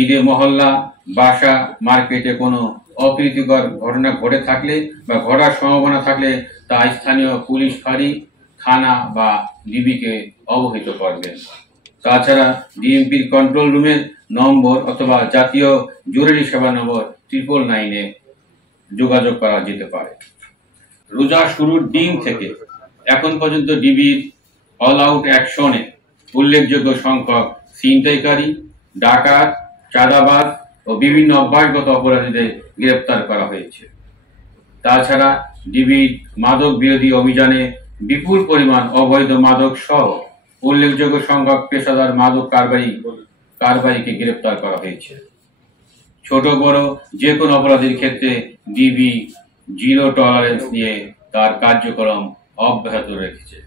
ঈদে মহল্লা, বাসা, মার্কেটে কোনো অপ্রীতিকর ঘটনা ঘটে থাকলে বা ঘটার সম্ভাবনা থাকলে তা স্থানীয় পুলিশ ফাঁড়ি, থানা বা ডিবিকে অবহিত করবেন। তাছাড়া ডিএমপির কন্ট্রোল রুমের নম্বর অথবা জাতীয় জরুরি সেবা নম্বর 999-এ যোগাযোগ করা যেতে পারে। রোজা শুরুর দিন থেকে এখন পর্যন্ত ডিবির অল আউট অ্যাকশনে উল্লেখযোগ্য সংখ্যক ছিনতাইকারী, ডাকাত, চাঁদাবাজ ও বিভিন্ন অভ্যাসগত অপরাধীদের গ্রেপ্তার করা হয়েছে। তাছাড়া ডিবির মাদক বিরোধী অভিযানে বিপুল পরিমাণ অবৈধ মাদক সহ উল্লেখযোগ্য সংখ্যক পেশাদার মাদক কারবারিকে গ্রেপ্তার করা হয়েছে। ছোট বড় যে কোনো অপরাধীর ক্ষেত্রে ডিবি জিরো টলারেন্স নিয়ে তার কার্যক্রম অব্যাহত রেখেছে।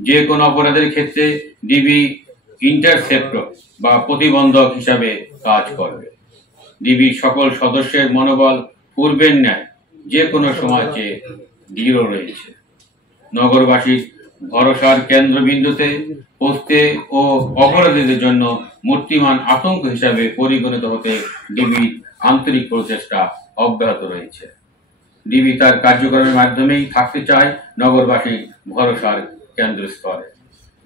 যে কোনো অপরাধের ক্ষেত্রে ডিবি ইন্টারসেপ্টর বা প্রতিবন্ধক হিসাবে কাজ করবে। ডিবির সকল সদস্যের মনোবল পূর্বের ন্যায় যে কোনো সময় চেয়ে দৃঢ় রয়েছে। নগরবাসীর ভরসার কেন্দ্রবিন্দুতে পৌঁছতে ও অপরাধীদের জন্য মূর্তিমান আতঙ্ক হিসাবে পরিগণিত হতে ডিবির আন্তরিক প্রচেষ্টা অব্যাহত রয়েছে। ডিবি তার কার্যক্রমের মাধ্যমেই থাকতে চায় নগরবাসীর ভরসার কেন্দ্রস্থলে,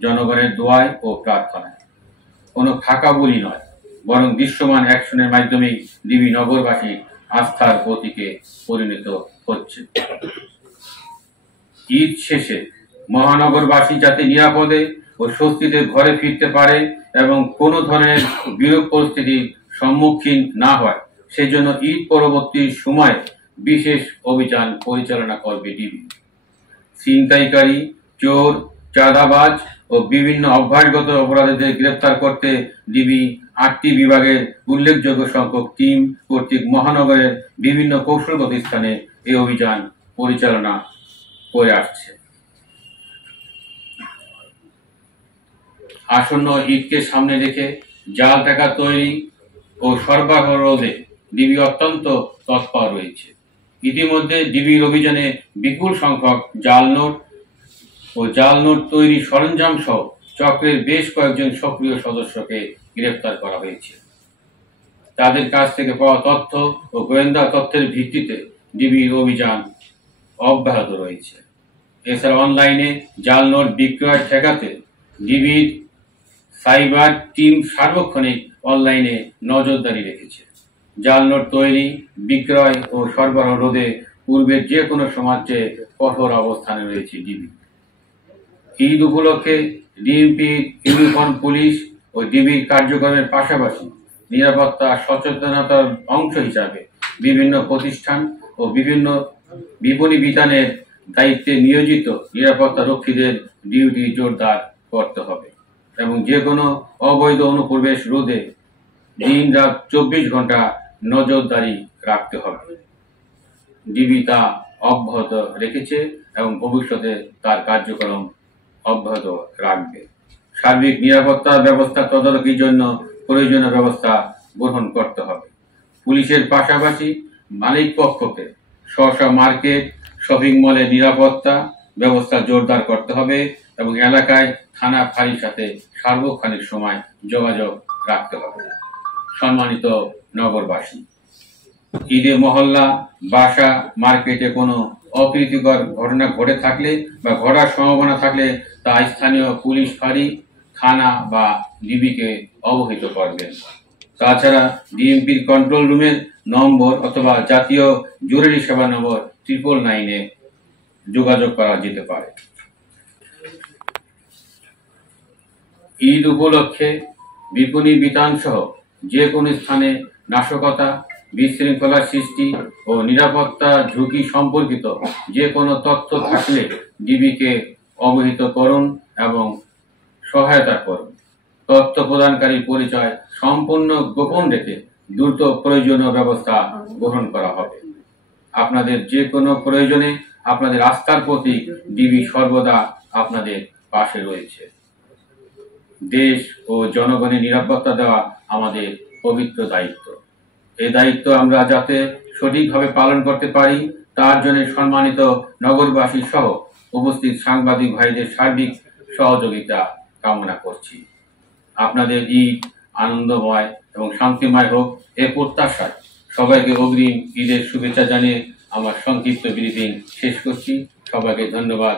জনগণের দোয়ায় ও প্রার্থনায়। কোনো ফাঁকা বলি নয়, বরং দৃশ্যমান অ্যাকশনের মাধ্যমেই ডিবি নগরবাসীর আস্থার প্রতীকে পরিণত হচ্ছে। ঈদ শেষে মহানগরবাসী যাতে নিরাপদে ও স্বস্তিতে ঘরে ফিরতে পারে এবং কোনো ধরনের বিরূপ পরিস্থিতির সম্মুখীন না হয়, সেজন্য ঈদ পরবর্তী সময়ে বিশেষ অভিযান পরিচালনা করবে ডিবি। ছিনতাইকারী, চোর, চাঁদাবাজ ও বিভিন্ন অভ্যাসগত অপরাধীদের গ্রেপ্তার করতে ডিবি 8টি বিভাগের উল্লেখযোগ্য সংখ্যক টিম কর্তৃক মহানগরের বিভিন্ন কৌশলগত স্থানে এই অভিযান পরিচালনা করে আসছে। আসন্ন ঈদকে সামনে রেখে জাল টাকা তৈরি ও সরবরাহ রোধে ডিবি অত্যন্ত তৎপর রয়েছে। ইতিমধ্যে ডিবির অভিযানে বিপুল সংখ্যক জাল নোট তৈরি সরঞ্জাম সহ চক্রের বেশ কয়েকজন সক্রিয় সদস্যকে গ্রেফতার করা হয়েছে। তাদের কাছ থেকে পাওয়া তথ্য ও গোয়েন্দা তথ্যের ভিত্তিতে ডিবির অভিযান অব্যাহত রয়েছে। এছাড়া অনলাইনে জাল নোট বিক্রয় ঠেকাতে ডিবির সাইবার টিম সার্বক্ষণিক অনলাইনে নজরদারি রেখেছে। জাল নোট তৈরি, বিক্রয় ও সরবরাহ রোধে পূর্বের যে কোনো সময়ের চেয়ে কঠোর অবস্থানে রয়েছে ডিবি। ঈদ উপলক্ষে ডিএমপি ইউনিফর্ম পুলিশ ও ডিবির কার্যক্রমের পাশাপাশি নিরাপত্তা সচেতনতার অংশ হিসাবে বিভিন্ন প্রতিষ্ঠান ও বিভিন্ন বিপণী বিতানের দায়িত্বে নিয়োজিত নিরাপত্তা রক্ষীদের ডিউটি জোরদার করতে হবে এবং যে কোনো অবৈধ অনুপ্রবেশ রোধে দিন রাত 24 ঘন্টা নজরদারি রাখতে হবে। ডিবি তা অব্যাহত রেখেছে এবং ভবিষ্যতে তার কার্যক্রম অব্যাহত রাখবে। সার্বিক নিরাপত্তা ব্যবস্থা তদারকির জন্য প্রয়োজনীয় ব্যবস্থা গ্রহণ করতে হবে। পুলিশের পাশাপাশি মালিক পক্ষকে স্ব মার্কেট, শপিং মলের নিরাপত্তা ব্যবস্থা জোরদার করতে হবে এবং এলাকায় থানা ফাঁড়ির সাথে সার্বক্ষণিক সময় যোগাযোগ রাখতে হবে। সম্মানিত নগরবাসী, ঈদে মহল্লা, বাসা, মার্কেটে কোনো অপ্রীতিকর ঘটনা ঘটে থাকলে বা ঘটার সম্ভাবনা থাকলে তা স্থানীয় পুলিশ ফাঁড়ি, থানা বা ডিবিকে অবহিত করবেন। তাছাড়া ডিএমপির কন্ট্রোল রুমের নম্বর অথবা জাতীয় জরুরি সেবা নম্বর 999-এ যোগাযোগ করা যেতে পারে। ঈদ উপলক্ষে বিপণী বিতান সহ যে কোনো স্থানে নাশকতা, বিশৃঙ্খলা সৃষ্টি ও নিরাপত্তা ঝুঁকি সম্পর্কিত যে কোনো তথ্য থাকলে ডিবিকে অবহিত করুন এবং সহায়তা করুন। তথ্য প্রদানকারী পরিচয় সম্পূর্ণ গোপন রেখে দ্রুত প্রয়োজনীয় ব্যবস্থা গ্রহণ করা হবে। আপনাদের যে কোনো প্রয়োজনে আপনাদের আস্থার প্রতীক ডিবি সর্বদা আপনাদের পাশে রয়েছে। দেশ ও জনগণের নিরাপত্তা দেওয়া আমাদের পবিত্র দায়িত্ব। এই দায়িত্ব আমরা যাতে সঠিকভাবে পালন করতে পারি তার জন্য সম্মানিত নগরবাসী সহ উপস্থিত সাংবাদিক ভাইদের সার্বিক সহযোগিতা কামনা করছি। আপনাদের ঈদ আনন্দময় এবং শান্তিময় হোক এ প্রত্যাশায় সবাইকে অগ্রিম ঈদের শুভেচ্ছা জানিয়ে আমার সংক্ষিপ্ত ব্রিফিং শেষ করছি। সবাইকে ধন্যবাদ।